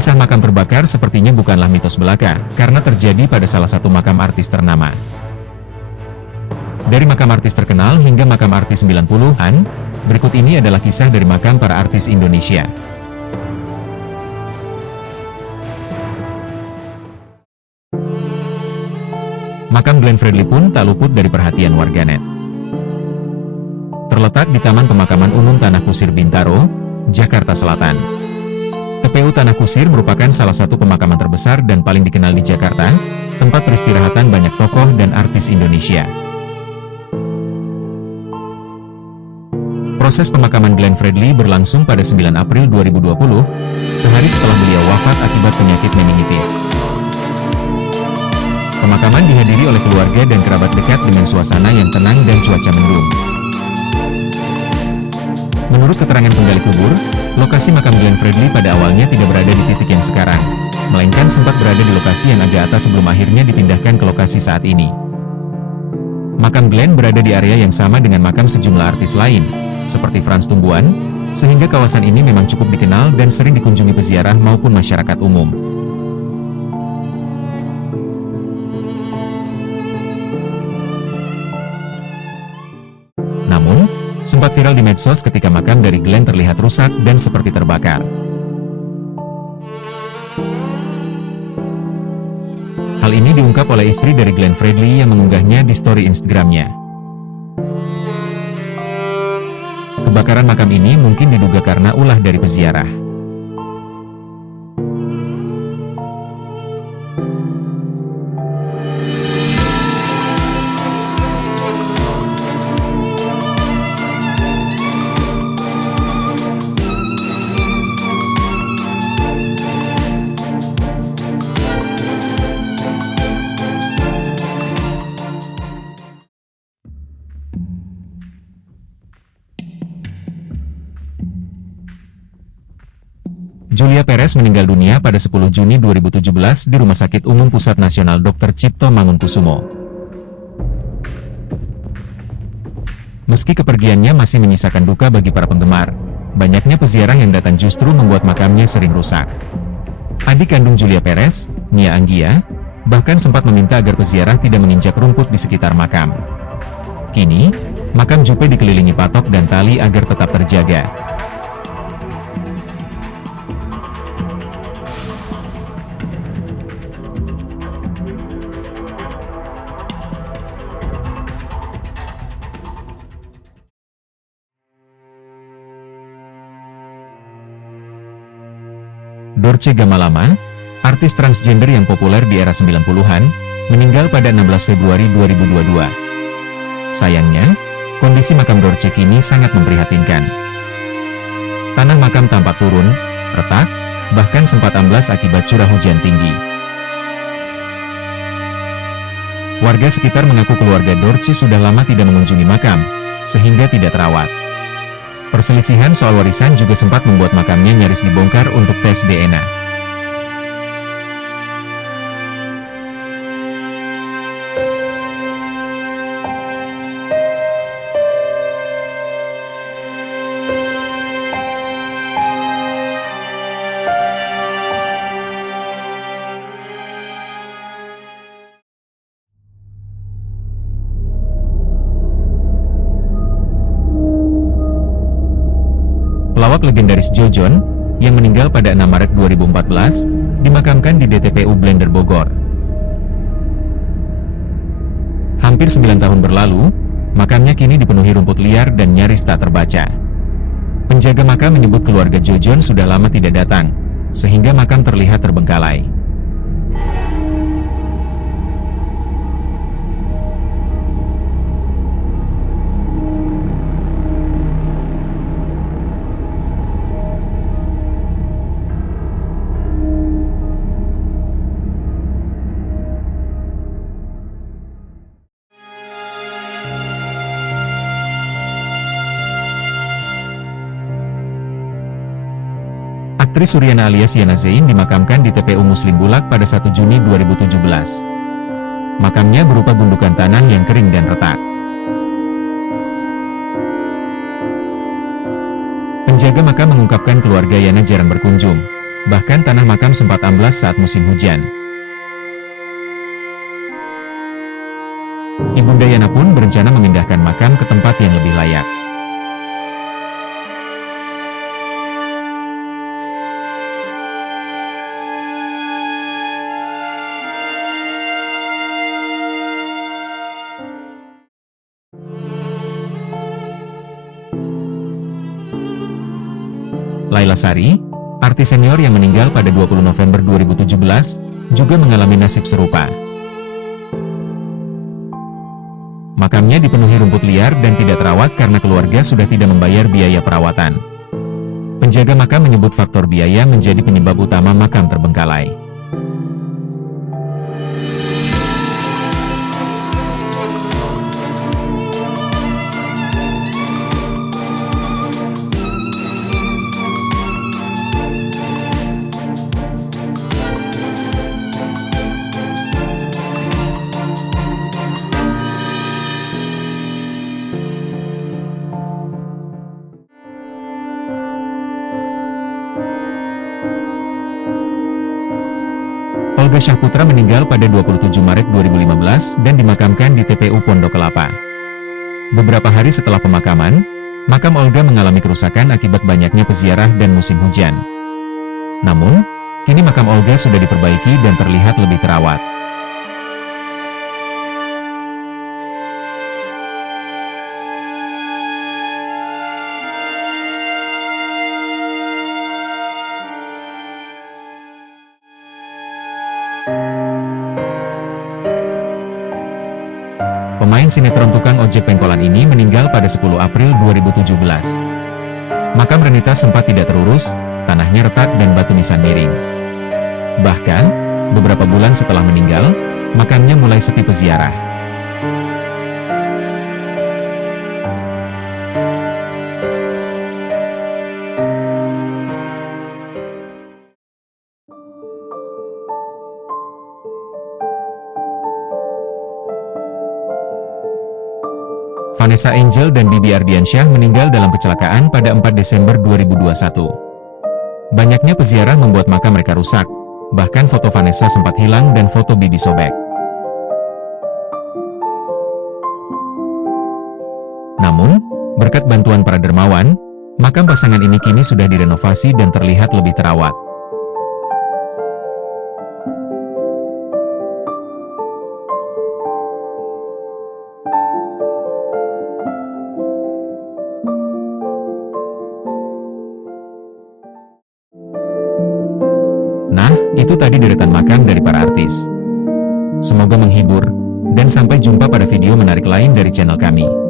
Kisah makam terbakar sepertinya bukanlah mitos belaka, karena terjadi pada salah satu makam artis ternama. Dari makam artis terkenal hingga makam artis 90-an, berikut ini adalah kisah dari makam para artis Indonesia. Makam Glenn Fredly pun tak luput dari perhatian warganet. Terletak di Taman Pemakaman Umum Tanah Kusir Bintaro, Jakarta Selatan. TPU Tanah Kusir merupakan salah satu pemakaman terbesar dan paling dikenal di Jakarta, tempat peristirahatan banyak tokoh dan artis Indonesia. Proses pemakaman Glenn Fredly berlangsung pada 9 April 2020, sehari setelah beliau wafat akibat penyakit meningitis. Pemakaman dihadiri oleh keluarga dan kerabat dekat dengan suasana yang tenang dan cuaca mendung. Menurut keterangan penggali kubur, lokasi makam Glenn Fredly pada awalnya tidak berada di titik yang sekarang, melainkan sempat berada di lokasi yang agak atas sebelum akhirnya dipindahkan ke lokasi saat ini. Makam Glenn berada di area yang sama dengan makam sejumlah artis lain, seperti Frans Tumbuan, sehingga kawasan ini memang cukup dikenal dan sering dikunjungi peziarah maupun masyarakat umum. Namun, sempat viral di medsos ketika makam dari Glenn terlihat rusak dan seperti terbakar. Hal ini diungkap oleh istri dari Glenn Fredly yang mengunggahnya di story Instagramnya. Kebakaran makam ini mungkin diduga karena ulah dari peziarah. Julia Perez meninggal dunia pada 10 Juni 2017 di Rumah Sakit Umum Pusat Nasional Dr. Cipto Mangunkusumo. Meski kepergiannya masih menyisakan duka bagi para penggemar, banyaknya peziarah yang datang justru membuat makamnya sering rusak. Adik kandung Julia Perez, Nia Anggia, bahkan sempat meminta agar peziarah tidak menginjak rumput di sekitar makam. Kini, makam Jupe dikelilingi patok dan tali agar tetap terjaga. Dorce Gamalama, artis transgender yang populer di era 90-an, meninggal pada 16 Februari 2022. Sayangnya, kondisi makam Dorce kini sangat memprihatinkan. Tanah makam tampak turun, retak, bahkan sempat amblas akibat curah hujan tinggi. Warga sekitar mengaku keluarga Dorce sudah lama tidak mengunjungi makam, sehingga tidak terawat. Perselisihan soal warisan juga sempat membuat makamnya nyaris dibongkar untuk tes DNA. Pelawak legendaris Joe John, yang meninggal pada 6 Maret 2014, dimakamkan di DTPU Blender Bogor. Hampir 9 tahun berlalu, makamnya kini dipenuhi rumput liar dan nyaris tak terbaca. Penjaga makam menyebut keluarga Joe John sudah lama tidak datang, sehingga makam terlihat terbengkalai. Aktris Suryana alias Yana Zain dimakamkan di TPU Muslim Bulak pada 1 Juni 2017. Makamnya berupa gundukan tanah yang kering dan retak. Penjaga makam mengungkapkan keluarga Yana jarang berkunjung, Bahkan tanah makam sempat amblas saat musim hujan. Ibunda Yana pun berencana memindahkan makam ke tempat yang lebih layak. Laila Sari, artis senior yang meninggal pada 20 November 2017, juga mengalami nasib serupa. Makamnya dipenuhi rumput liar dan tidak terawat karena keluarga sudah tidak membayar biaya perawatan. Penjaga makam menyebut faktor biaya menjadi penyebab utama makam terbengkalai. Olga Syahputra meninggal pada 27 Maret 2015 dan dimakamkan di TPU Pondok Kelapa. Beberapa hari setelah pemakaman, makam Olga mengalami kerusakan akibat banyaknya peziarah dan musim hujan. Namun, kini makam Olga sudah diperbaiki dan terlihat lebih terawat. Pemain sinetron tukang ojek pengkolan ini meninggal pada 10 April 2017. Makam Renita sempat tidak terurus, tanahnya retak dan batu nisan miring. Bahkan, beberapa bulan setelah meninggal, makamnya mulai sepi peziarah. Vanessa Angel dan Bibi Ardiansyah meninggal dalam kecelakaan pada 4 Desember 2021. Banyaknya peziarah membuat makam mereka rusak, bahkan foto Vanessa sempat hilang dan foto Bibi sobek. Namun, berkat bantuan para dermawan, makam pasangan ini kini sudah direnovasi dan terlihat lebih terawat. Nah, itu tadi deretan makam dari para artis. Semoga menghibur, dan sampai jumpa pada video menarik lain dari channel kami.